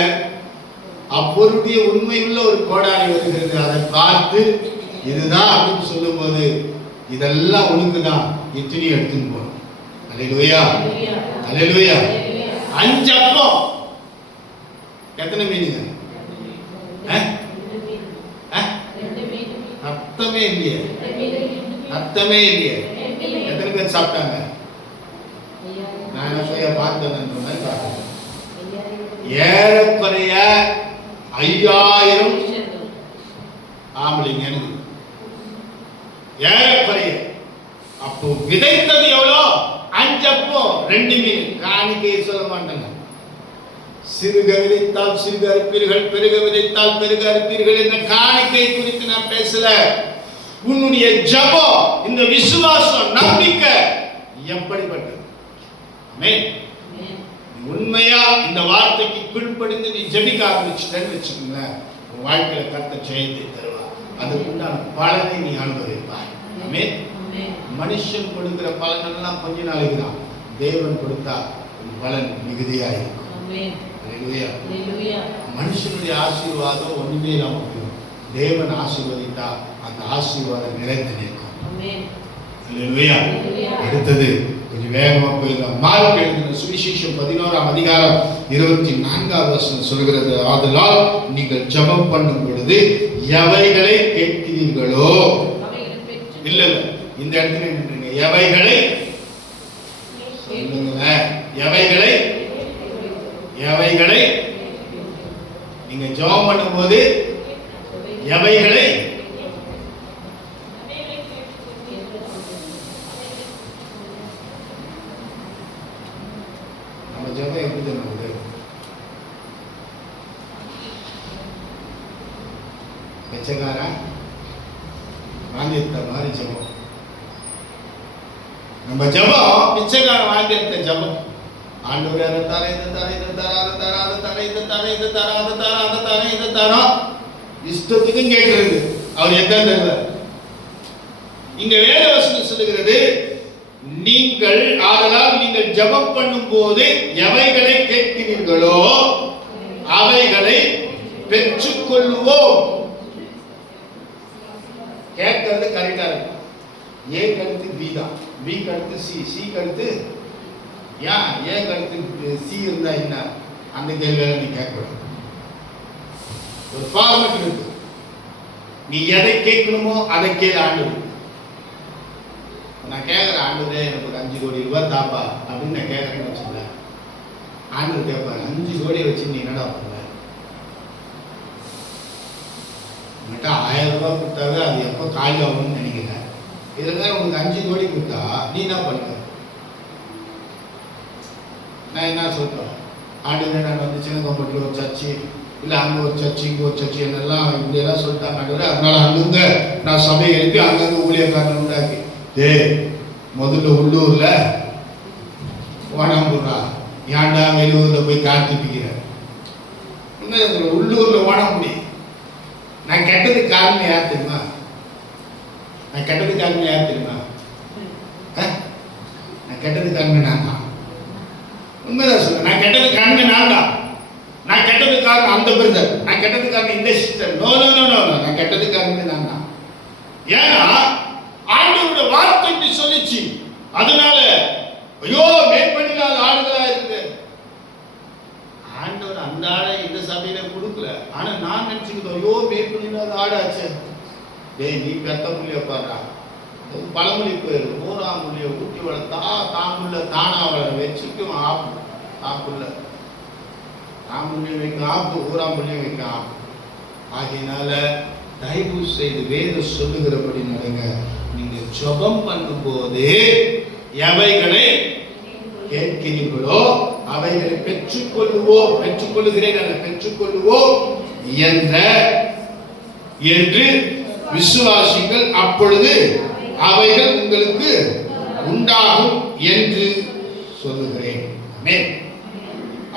அப்பொருடைய உண்மையுள்ள ஒரு கோடாரி வருகிறது. அதை பார்த்து இதுதான் அப்படின்னு சொல்லும் போது இதெல்லாம் உனக்குதான், இத்தனை எடுத்துன்னு போகணும். அல்லேலூயா. அல்லேலூயா. 5 அப்பம், எத்தனை மீனுங்க? அர்த்தமே இல்லையே, அர்த்தமே இல்லையே. எத்தனை பேர் சாப்பிட்டாங்க? நான் பார்த்தேன். ஏறக்குறைய 5000 ஆம்பளைங்க எனக்கு ஏறக்குறைய. அப்போ விதைத்தது எவ்வளோ? 5 அப்பம் 2 மீன். காணிக்கையை சொல்ல மாட்டாங்க. சிறுக விதைத்தால் சிறுக அறுப்பீர்கள், பெருக விதைத்தால் பெருக அறுப்பீர்கள் என்ற காணிக்கை குறித்து நான் பேசல. உன்னுடைய ஜெபம், இந்த விசுவாசம், நம்பிக்கை எப்படிப்பட்டது? ஆமென். உண்மையா இந்த வார்த்தைக்கு கீழ்ப்படிந்து நீ ஜெபிக்க ஆரம்பிச்சுட்டேன்னு வச்சுக்கோங்க, உன் வாழ்க்கையில கர்த்தர் ஜெயத்தை தருவார். அதுக்குண்டான பலனை நீ அனுபவிப்பாய். ஆமென். மனுஷன் கொடுக்கிற பலன் எல்லாம் கொஞ்ச நாளைக்கு தான், தேவன் கொடுத்தா பலன் மிகுதியாயிருக்கும். மனுஷனுடைய ஆசீர்வாதம் ஒண்ணுமே நமக்கு, தேவன் ஆசீர்வதித்தா அந்த ஆசீர்வாதம் நிலைத்து நிற்கும். அடுத்தது கொஞ்சம் வேகமா போயிடலாம். மார்க் எழுதின சுவிசேஷம் 11ஆம் அதிகாரம் 24வது வசனம் சொல்கிறது, ஆதலால் நீங்கள் ஜெபம் பண்ணும் பொழுது எவைகளை கேட்கிறீர்களோ, இல்ல இந்த இடத்துல நின்றுங்க, எவைகளை எவைகளை எவைகளை நீங்க ஜெபம் பண்ணும்போது எவைகளை நம்ம ஜெபம் எப்படி பண்ணுது? பிச்சைக்காரா வாங்கி எடுத்த மாதிரி ஜெபம். நம்ம ஜெபம் பிச்சைக்காரன் வாங்கி எடுத்த ஜெபம். ஆண்டவரே அதை தர, இதை தர, இதை தர, அதை தர, அதை தர, இதை தர, இதை தர, அதை தர, அதை தர, இதை தர, இஷ்டத்துக்கும் கேட்கிறது. அவர் எத்தனை தருவார்? இங்க வேதவசனம் சொல்லுகிறது, நீங்கள் ஆதலால் நீங்கள் ஜெபம் பண்ணும் போது எவைகளை கேட்கிறீர்களோ அவைகளை பெற்றுக் கொள்வோம். கேட்கறது கரெக்டா இருக்கு. ஏ கருத்து பி தான், பி கருத்து சி, சி கருத்து ஏன் கருத்து சி இருந்தா என்ன? அந்த கேள்வியெல்லாம் நீ கேட்கக்கூடாது. ஒரு ஃபார்மட் இருக்கு. நீ எதை கேட்கணுமோ அதை கேளு. ஆண்டவர் நான் கேட்கிறேன், ஆண்டவரே எனக்கு ஒரு 5 கோடி ரூபாய் தாப்பா அப்படின்னு நான் கேட்கறேன்னு வச்சுக்கல, ஆண்டவர் கேட்பாரு 5 கோடி வச்சு நீ என்னடா பண்ணுவ? உங்கள்கிட்ட 1000 ரூபாய் கொடுத்தாவே அது எப்போ காலி ஆகும்னு நினைக்கிறேன். இதெல்லாம் உனக்கு 5 கோடி கொடுத்தா நீ என்ன பண்ணுவ? நான் என்ன சொல்றேன், ஆண்டவரே நான் வந்து சின்னகம்பட்டில் ஒரு சர்ச்சு, இல்லை அங்கே ஒரு சர்ச்சு, இங்கே ஒரு சர்ச்சு, என்னெல்லாம் இப்படியெல்லாம் சொல்லிட்டாங்க ஆண்டவரே, அதனால அங்கங்க நான் சபையை எழுப்பி அங்கங்க ஊழியக்காரன் உண்டாக்கி, முதல்ல உள்ளூர்ல ஓணாம்புறா, ஏன்டா வெளியூர்ல போய் காத்திப்பிக்கிற? உள்ளூர்ல ஓணாம்புடி. நான் கெட்டதுக்கு காரணம் யார் தெரியுமா? நான் கெட்டதுக்கு காரணம் யார் தெரியுமா? நான் கெட்டதுக்கு காரணம் நான் தான். உண்மைதான் சொல்றேன். நான் கெட்டதுக்கு காரணம் நான் தான். நான் கெட்டதுக்கு காரணம் அந்த பிரதர். நான் கெட்டதுக்காரன் இந்த sister. No no no no, நான் கெட்டதுக்காரன் நான் தான். ஏன்னா ஆண்டவருடைய வார்த்தை இப்படி சொல்லிச்சு. அதனால ஐயோ மேற்பண்ணில்லாத ஆடுகளா இருக்கு. ஆண்டவர் அந்த ஆடை இந்த சபையில கொடுக்கல. ஆனா நான் நினைச்சுக்கிட்டோம், ஐயோ மேற்பண்ணில்லாத ஆடாச்சு. டேய் நீ கத்த முடிய பாடுறா. பழமொழி போயிடும். ஓரா முடிய ஊட்டி வளர்த்தா தாங்குள்ள தானா வளர வச்சுக்கும் ஆப்பு. ஆப்புள்ள தாங்குள்ளையும் வைக்க ஆப்பு, ஊரா முடியும் வைக்க ஆப்பு. ஆகையினால தயவு செய்து வேதம் சொல்லுகிறபடி நடங்க. நீங்க ஜெபம் பண்ணும்போது எவைகளை கேட்கிறீர்களோ அவைகளை பெற்றுக்கொள்ளுவோம் என்று விசுவாசிகள். அப்பொழுது அவைகள் உங்களுக்கு உண்டாகும் என்று சொல்லுகிறேன். ஆமென்.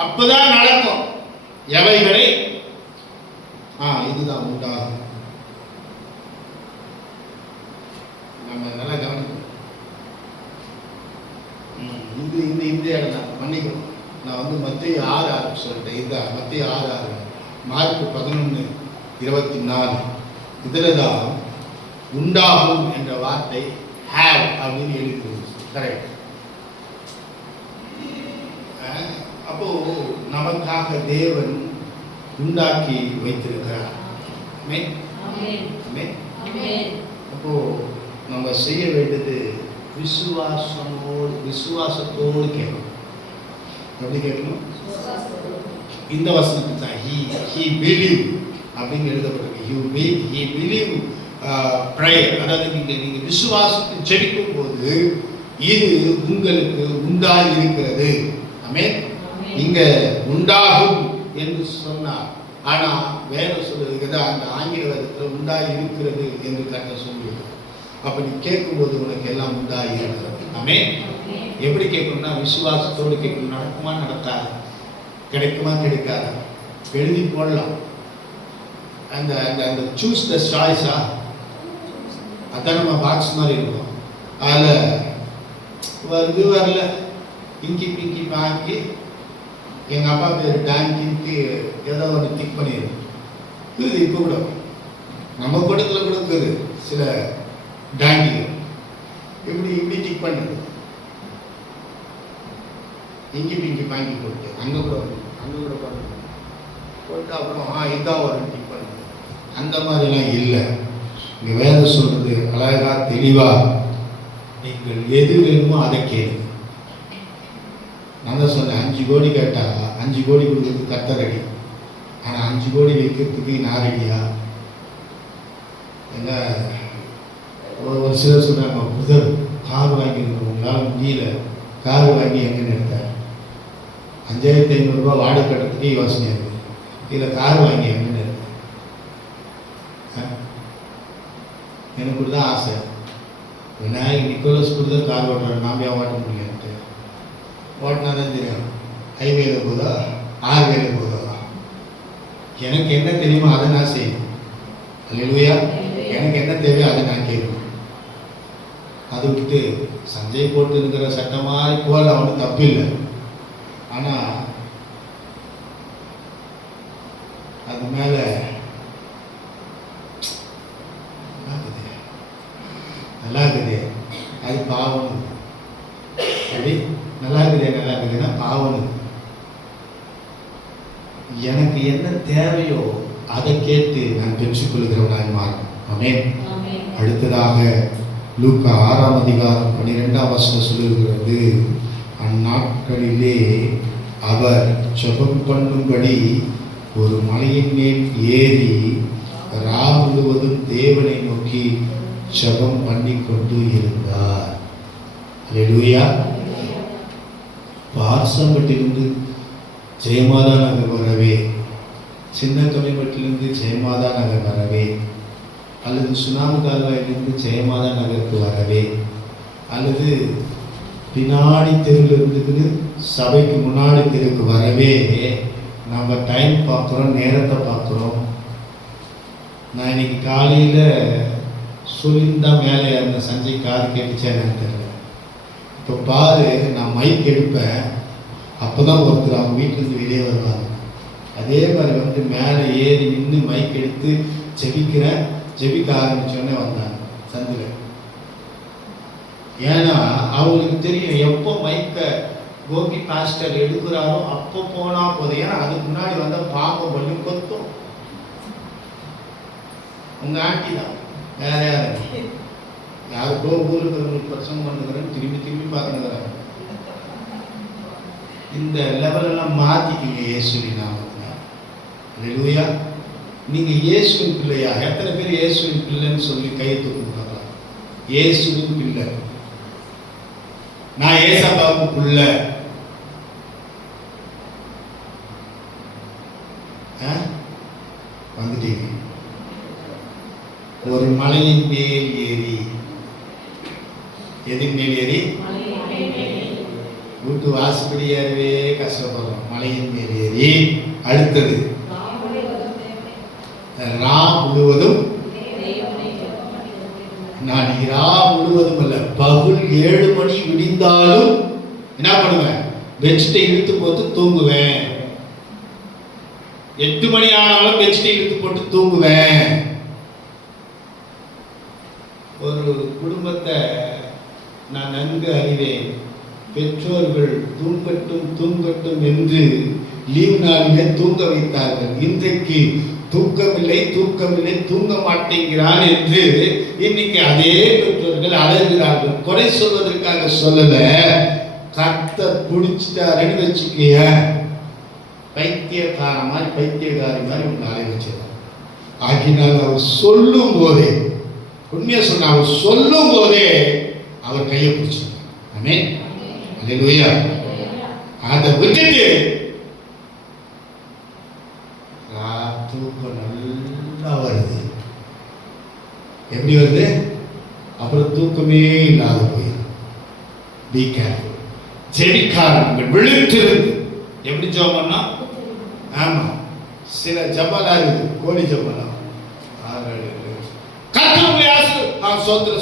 அப்பதான் நடக்கும். எவைகளை இதுதான் உண்டாகும். நம்ம நல்லா கவனிக்கணும். இந்த இடம் தான் மன்னிக்கணும். நான் வந்து மத்திய 6:6 சொல்லிட்டேன். இதுதான் மத்திய 6:6. மார்க் 11:24 இதுல தான் உண்டாகும் என்ற வார்த்தை ஹேவ் அப்படின்னு எழுதிருக்கு. கரெக்ட். அப்போ நமக்காக தேவன் உண்டாக்கி வைத்திருக்கிறார். அப்போ நம்ம செய்ய வேண்டியது விசுவாசத்தோடு கேட்கணும். எப்படி கேட்கணும்? இந்த வசனத்துக்கு தான் he believe அப்படின்னு எழுதப்பட்டிருக்கு. he believe prayer. அதாவது நீங்க விசுவாசத்தை ஜெபிக்கும் போது இது உங்களுக்கு உண்டாகி இருக்கிறது. ஆமென். இங்க உண்டாகும் என்று சொன்னார். ஆனா வேதம் சொல்லுகிறது அந்த ஆங்கில வேதத்தில் உண்டாகி இருக்கிறது என்று கர்த்தர் சொல்லுகிறார். அப்ப நீ கேட்கும்போது உனக்கு எல்லாம் உண்டாகி இருக்கிறது. ஆமென். எப்படி கேட்கணும்னா விசுவாசத்தோடு கேட்கணும். நடக்குமா நடக்காது, கிடைக்குமா கிடைக்காது, எழுதி போடலாம். அந்த அந்த சூஸ் த சாய்ஸா அதான் நம்ம பாக்ஸ் மாதிரி இருக்கும். அதில் வருது வரல இங்கி பிங்கி வாங்கி எங்கள் அப்பா பேர் டேங்கிக்கு ஏதோ ஒன்று டிக் பண்ணிடுது. இது இப்போ கூட நம்ம கூட்டத்தில் கூட இருக்குது சில டேங்கிகள் இப்படி டிக் பண்ணுது. இங்கி பிங்கி வாங்கி போட்டு அங்கே கூட போட்டு அப்புறம் இதுதான் ஒரு டிக் பண்ணுது. அந்த மாதிரிலாம் இல்லை. இங்கே வேதம் சொல்றது அழகா தெளிவா நீங்கள் எது வேணுமோ அதை கேளுங்க. நான் தான் சொன்னேன் 5 கோடி கேட்டா 5 கோடி கொடுக்கறதுக்கு கர்த்தர் ரெடி. ஆனால் 5 கோடி வைக்கிறதுக்கு நான் ரெடியா? என்ன ஒரு சிலர் சொல்றாங்க, புதர் கார் வாங்கிருக்கோம் உங்களால் முடியல, கார் வாங்கி எங்கே நிறுத்த 5500 ரூபாய் வாடகை கட்டுறதுக்கு யோசனை இருக்குது. இதில் கார் வாங்கி எங்கே நிறுத்த? எனக்கு கூட தான் ஆசை. விநாயகர் நிக்கோலஸ் கூட தான் கார் ஓட்டுறாரு, நாம் ஏன் ஓட்ட முடியலன்ட்டு. ஓட்டினா தான் தெரியும் ஹைவேல போதா ஆர்வேல போதா. எனக்கு என்ன தெரியுமோ அதை நான் செய்யணும். அல்லேலூயா. எனக்கு என்ன தேவையோ அதை நான் கேட்கணும். அதை விட்டு சஞ்சய் போட்டு இருக்கிற சட்டம் மாதிரி போல அவனுக்கு தப்பு இல்லை. ஆனால் அது மேலே நல்லா இருக்குது அது பாவம். அப்படி நல்லா இருக்குதுன்னா பாவம். எனக்கு என்ன தேவையோ அதை கேட்டு நான் பெற்றுக்கொள்கிறவனாய் மாறும். ஆமென். அடுத்ததாக லூக்கா 6:12 சொல்லுகிறது, அந்நாட்களிலே அவர் ஜெபம் பண்ணும்படி ஒரு மலையின் மேல் ஏறி ரா முழுவதும் தேவனை நோக்கி ஜெபம் பண்ணி கொண்டு இருந்தார். அல்லேலூயா. பார்சம்பட்டிலிருந்து ஜெயமாதா நகர் வரவே, சின்ன தொலைமட்டிலிருந்து ஜெயமாதா நகர் வரவே, அல்லது சுனாமி கால்வாயிலிருந்து ஜெயமாதா நகருக்கு வரவே, அல்லது பின்னாடி தெருவில் இருந்துக்கிட்டு சபைக்கு முன்னாடி தெருக்கு வரவே நம்ம டைம் பார்க்குறோம், நேரத்தை பார்க்குறோம். நான் இன்னைக்கு காலையில் சொல்லியிருந்தால் மேலே அந்த சஞ்சய் காது கேட்டுச்சேன்னு தெரியல. இப்போ பாரு, நான் மைக் எடுப்பேன், அப்போ தான் ஒருத்தர் அவங்க வீட்டிலேருந்து வெளியே வருவாங்க. அதே மாதிரி வந்து மேலே ஏறி நின்று மைக் எடுத்து ஜெபிக்க ஆரம்பிச்சோடனே வந்தாங்க சந்தில். ஏன்னா அவங்களுக்கு தெரியும் எப்போ மைக்க கோபி பாஸ்டர் எடுக்கிறாரோ அப்போ போனா போதும். ஏன்னா அதுக்கு முன்னாடி வந்த பாம்பு பண்ணி கொத்தும். உங்க ஆண்டி தான், வேற யாருக்கோ ஊருக்கு பிரசங்கம் பண்ணுகிறேன்னு திரும்பி பார்க்கணுங்கிறாங்க. இந்த லெவலெல்லாம் மாத்திக்கிங்க இயேசுவின் நாமத்துல. அல்லேலூயா. நீங்க இயேசுவின் பிள்ளையா? எத்தனை பேர் இயேசுவின் பிள்ளைன்னு சொல்லி கையை தூக்குறாங்க? இயேசுவின் பிள்ளை. நான் ஏசப்பாவுக்கு பிள்ளை. வந்துட்டீங்க. ஒரு மலையின் மேல் ஏறி, எதுக்கு மேல் ஏறி? வீட்டு வாசப்படி ஏறவே கஷ்டப்படுறோம். மலையின் மேல் ஏறி அடுத்தது ரா முழுவதும், நான் இரா முழுவதும் அல்ல, பகல் 7 மணி விடிந்தாலும் என்ன பண்ணுவேன்? பெட்ஷீட்டை இழுத்து போட்டு தூங்குவேன். 8 மணி ஆனாலும் பெட்ஷீட்டை இழுத்து போட்டு தூங்குவேன். ஒரு குடும்பத்தை நான் நன்கு அறிவேன். பெற்றோர்கள் தூங்கட்டும் என்று லீவ் நாளிலே தூங்க வைத்தார்கள். இன்றைக்கு தூக்கமில்லை தூங்க மாட்டேங்கிறான் என்று இன்னைக்கு அதே பெற்றோர்கள் அழகுகிறார்கள். குறை சொல்வதற்காக சொல்லல, கர்த்தர் பிடிச்சிட்டாருன்னு வச்சுக்கிய பைத்தியக்காரி மாதிரி உங்க அலை வச்சிருக்கார். ஆகினால் அவர் சொல்லும் போதே, உண்மையா சொன்ன, அவர் சொல்லும் போதே அவர் கையை பிடிச்சார். ஆமென், அல்லேலூயா. அதை விட்டுட்டு தூக்கம் நல்லா வருது. எப்படி வருது? அப்புறம் தூக்கமே இல்லாத போயிடும். Be careful. ஜெபிக்காரர்கள் விழித்திருந்து எப்படி ஜெபம் பண்ணா? ஆமா, சில ஜபலா இருக்குது, கோடி ஜபலா. கர்த்தருடைய ஆசீர்வாதம், சோத்திர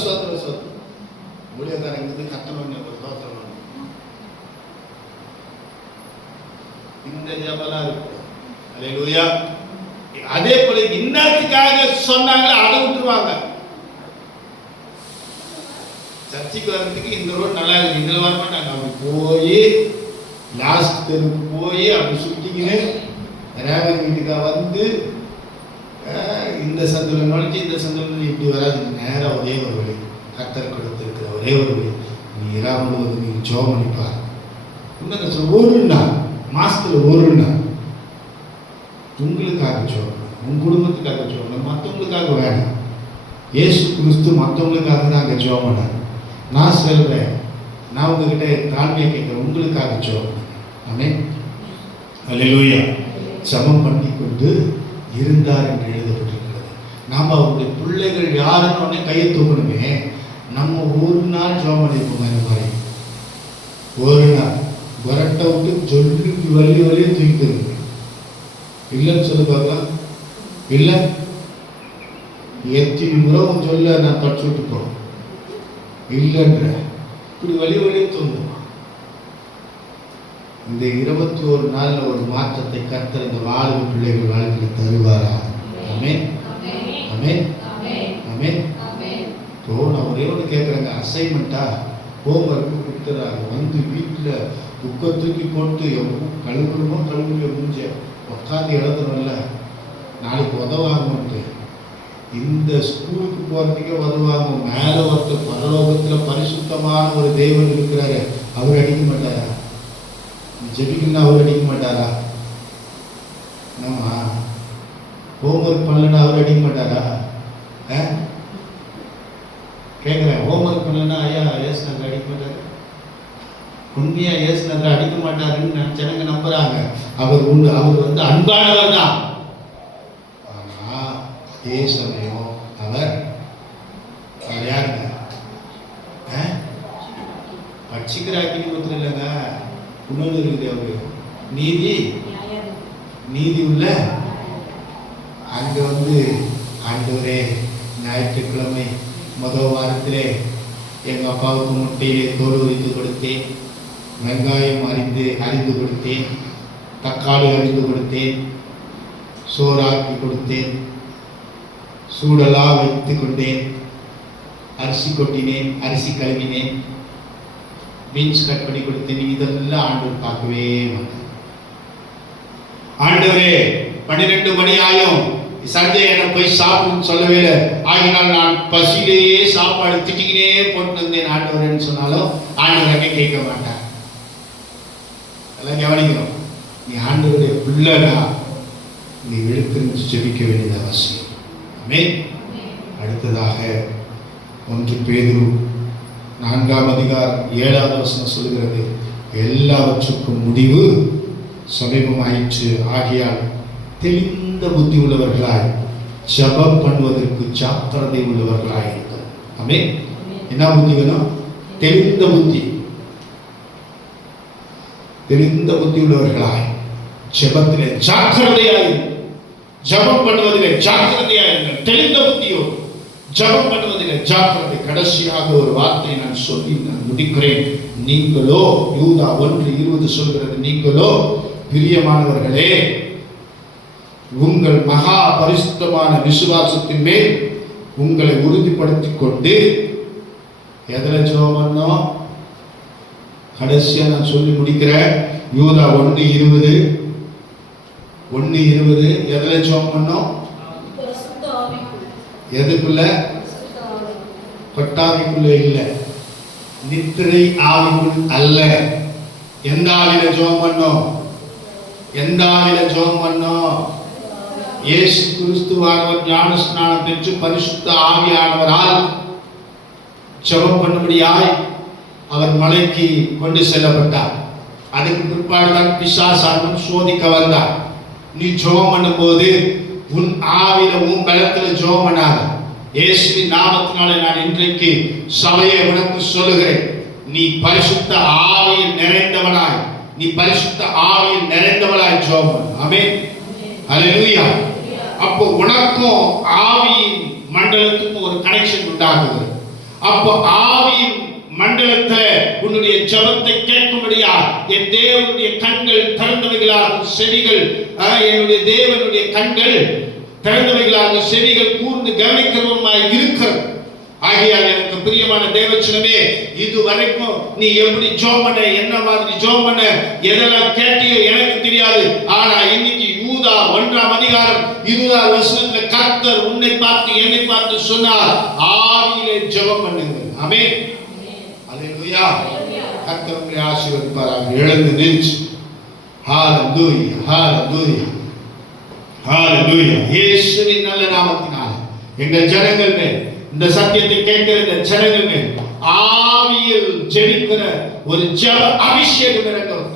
ஊழியக்காரங்க கர்த்தருடைய சோத்திரம். இந்த ஜபலா இருக்கு. அல்லேலூயா. அதே போல இன்னத்துக்காக சொன்னாங்க, அதை விட்டுருவாங்க. சர்ச்சைக்கு வர்றதுக்கு இந்த ரோடு நல்லா இருக்கு, இதுல வர மாட்டாங்க. அப்படி போய் லாஸ்ட் தெருக்கு போய் அப்படி சுத்திக்கின்னு ரேவன் வீட்டுக்கா வந்து இந்த சந்தில் நுழைச்சி இந்த சந்தில் இப்படி வராது. நேரம் ஒரே ஒரு வழி, கர்த்தர் கொடுத்திருக்கிற ஒரே ஒரு வழி. நீ முழுவதும் நீங்க ஜெபம் பண்ணிப்பார். இன்னும் சொல்ல, ஒரு நாள் மாசத்துல ஒரு நாள் உங்களுக்காக ஜெபம், உங்க குடும்பத்துக்காக ஜெபம், மற்றவங்களுக்காக வேண்டாம். இயேசு கிறிஸ்து மற்றவங்களுக்காக தான் அங்கே ஜெபம் பண்ணார். நான் சொல்றேன், நான் உங்ககிட்ட தாழ்மையை கேட்கிறேன், உங்களுக்காக ஜெபம். ஆமென், அல்லேலூயா. ஜெபம் பண்ணி கொண்டு இருந்தார் என்று எழுதப்பட்டிருக்கிறது. நாம் அவருடைய பிள்ளைகள் யாருன்னு கையை தூக்கணுமே. நம்ம ஒரு நாள் ஜெபம் பண்ணிருப்போம். இந்த மாதிரி ஒரு நாள் வரட்ட விட்டு சொல்லி வலியே தூக்கிட்டு இல்லைன்னு சொல்லி பார்க்கலாம். இல்லை, எத்தனை முறை சொல்ல நான் தச்சு விட்டு போறோம் இல்லைன்ற இப்படி வலியே தோணுமா? இந்த 21 நாள்ல ஒரு மாற்றத்தை கர்த்தர் இந்த வாலிப பிள்ளைகள் வாழ்க்கையில் தருவாரா? ஆமென், ஆமென், ஆமென். இப்போ நான் ஒரே ஒன்று கேட்குறேங்க, அசைன்மெண்ட்டா ஹோம்ஒர்க்கு கொடுத்துறாங்க. வந்து வீட்டில் புக்கை தூக்கி போட்டு கழுவுறமோ கழுவுலையோ முடிஞ்ச உட்காந்து எழுதுறோம்ல, நாளைக்கு உதவாங்கன்ட்டு. இந்த ஸ்கூலுக்கு போகிறதுக்கே உதவாங்க. மேலே ஒருத்தர் பரலோகத்தில் பரிசுத்தமான ஒரு தெய்வம் இருக்கிறாரு, அவர் அடிக்க மாட்டாரா? ஜெபிக்கணும்னா அவர் அடிக்க மாட்டாரா? ஆமா, ஹோம்ஒர்க் பண்ணலன்னா அவர் அடிக்க மாட்டாரா? கேட்குறேன், ஹோம்ஒர்க் பண்ணலன்னா ஐயா ஏசுனாங்க அடிக்க மாட்டாரு. உண்மையா ஏசுனாங்க அடிக்க மாட்டாருன்னு ஜனங்க நம்புறாங்க. அவர் வந்து அன்பானவர் தான். ஆனா அதே சமயம் அவர் யாருங்க? பட்சிக்கிற அக்கினி பத்திரம் இல்லைங்க, இன்னொன்று இருக்குது. அவரு நீதி உள்ள. அங்க வந்து ஆண்டவரே, ஞாயிற்றுக்கிழமை முதல் வாரத்திலே எங்கள் அப்பாவுக்கு முட்டையிலே தோல் உரித்து கொடுத்தேன், வெங்காயம் அறிந்து கொடுத்தேன், தக்காளி அறிந்து கொடுத்தேன், சோறாக்கி கொடுத்தேன், சூடெல்லாம் வைத்து கொண்டேன், அரிசி கொட்டினேன், அரிசி கழுவினேன், பீன்ஸ் கட் பண்ணி கொடுத்தேன். இதெல்லாம் ஆண்டவர் பார்க்கவே மாட்டார். ஆண்டவரே 12 மணி ஆயும் சஞ்சய் என்ன போய் சாப்பிடுன்னு சொல்லவே இல்லை, ஆகினால் நான் பசியிலேயே சாப்பாடு திட்டிக்கினே போட்டு வந்தேன் ஆண்டவரேன்னு சொன்னாலும் ஆண்டவர் அங்கே கேட்க மாட்டார். எல்லாம் கவனிக்கிறோம். நீ ஆண்டவருடைய பிள்ளைடா, நீ எழுத்திருந்து ஜெபிக்க வேண்டியது அவசியம். ஆமென். அடுத்ததாக 1 பேதுரு 4ஆம் அதிகாரம் 7வது வசனம் சொல்கிறது, எல்லாவற்றுக்கும் முடிவு சமீபமாயிற்று, ஆகையால் தெளிந்த புத்தி உள்ளவர்களாய் ஜெபம் பண்ணுவதற்கு ஜாக்கிரதை உள்ளவர்களாய் இருக்க. ஆமென். என்ன புத்தி வேணும்? தெளிந்த புத்தி. தெளிந்த புத்தி உள்ளவர்களாய் ஜெபத்திலே ஜாக்கிரதையாய், ஜெபம் பண்ணுவதிலே ஜாக்கிரதையாய், தெளிந்த புத்தியோடு ஜெபம் பண்ணுவதிலே ஜாக்கிரதை. கடைசியாக ஒரு வார்த்தை நான் சொல்லி நான் முடிக்கிறேன். நீங்களோ, யூதா 1:20 சொல்கிறது, நீங்களோ பிரியமானவர்களே, உங்கள் மகா பரிசுத்தமான விசுவாசத்தின் மேல் உங்களை உறுதிப்படுத்திக் கொண்டு எதிர ஜெபம் பண்ணோம். கடைசியா நான் சொல்லி முடிக்கிறேன். யூதா 1:20 எதிர ஜெபம் பண்ணோம்? எதுக்குள்ள? கொட்டாவிக்குள்ள இல்ல, நித்திரை ஆவிக்குள் அல்ல. எந்த ஆவில ஜெபம் பண்ணோம்? எந்த ஆவில ஜெபம் பண்ணோம்? இயேசு கிறிஸ்துவானவர் ஞான ஸ்நானம் பெற்று பரிசுத்த ஆவியானவரால் ஜெபம் பண்ணும்படியாய் அவர் மலைக்கு கொண்டு செல்லப்பட்டார். அதுக்கு பிற்பாடுதான் பிசாசானும் சோதிக்க வந்தார். நீ ஜெபம் பண்ணும்போது உன் ஆவில உன் பலத்துல ஜெபம் பண்ணாத. இயேசுவின் நாமத்தினாலே நான் இன்றைக்கு சபையை உனக்கு சொல்லுகிறேன், நீ பரிசுத்த ஆவியில் நிறைந்தவனாய், நீ பரிசுத்த ஆவியில் நிறைந்தவனாய் ஜெபம் பண்ணு. ஆமென். ஹல்லேலூயா. அப்போ உனக்கும் ஆவியின் மண்டலத்துக்கும் ஒரு கனெக்ஷன் உண்டாகுது. அப்போ ஆவியின் மண்டலத்தை உன்னுடைய ஜெபத்தை கேட்கும்படியா என் தேவனுடைய கண்கள் திறந்தவைகளாகும், செவிகள் என்னுடைய தேவனுடைய கண்கள் திறந்தவைகளாக செவிகள் கூர்ந்து கவனிக்கிறவமாய் இருக்கிறது. ஆகையால் எனக்கு பிரியமான தேவச்சனமே, இதுவரைக்கும் நீ எப்படி ஜெபம் பண்ண, என்ன மாதிரி ஜெபம் பண்ண, எதெல்லாம் கேட்டியோ எனக்கு தெரியாது. ஆனா இன்னைக்கு யூதா 1ஆம் அதிகாரம் 20வது வசனத்துல கர்த்தர் உன்னை பார்த்து என்னை பார்த்து சொன்னார், ஆவியிலே ஜெபம் பண்ணுங்க. ஆமென். அல்லேலூயா. கர்த்தர் உங்களை ஆசீர்வதிப்பாராக. எழுந்து நின்று ஹalleluya, ஹalleluya, ஹalleluya. இயேசுவின் நல்ல நாமத்தினால எங்கள் ஜனங்கள் மேல், இந்த சத்தியத்தை கேட்கிற இந்த ஜனங்கள் மேல் ஆவியில் ஜெபிக்கிற ஒரு ஜெப அபிஷேகம் இறங்கும்.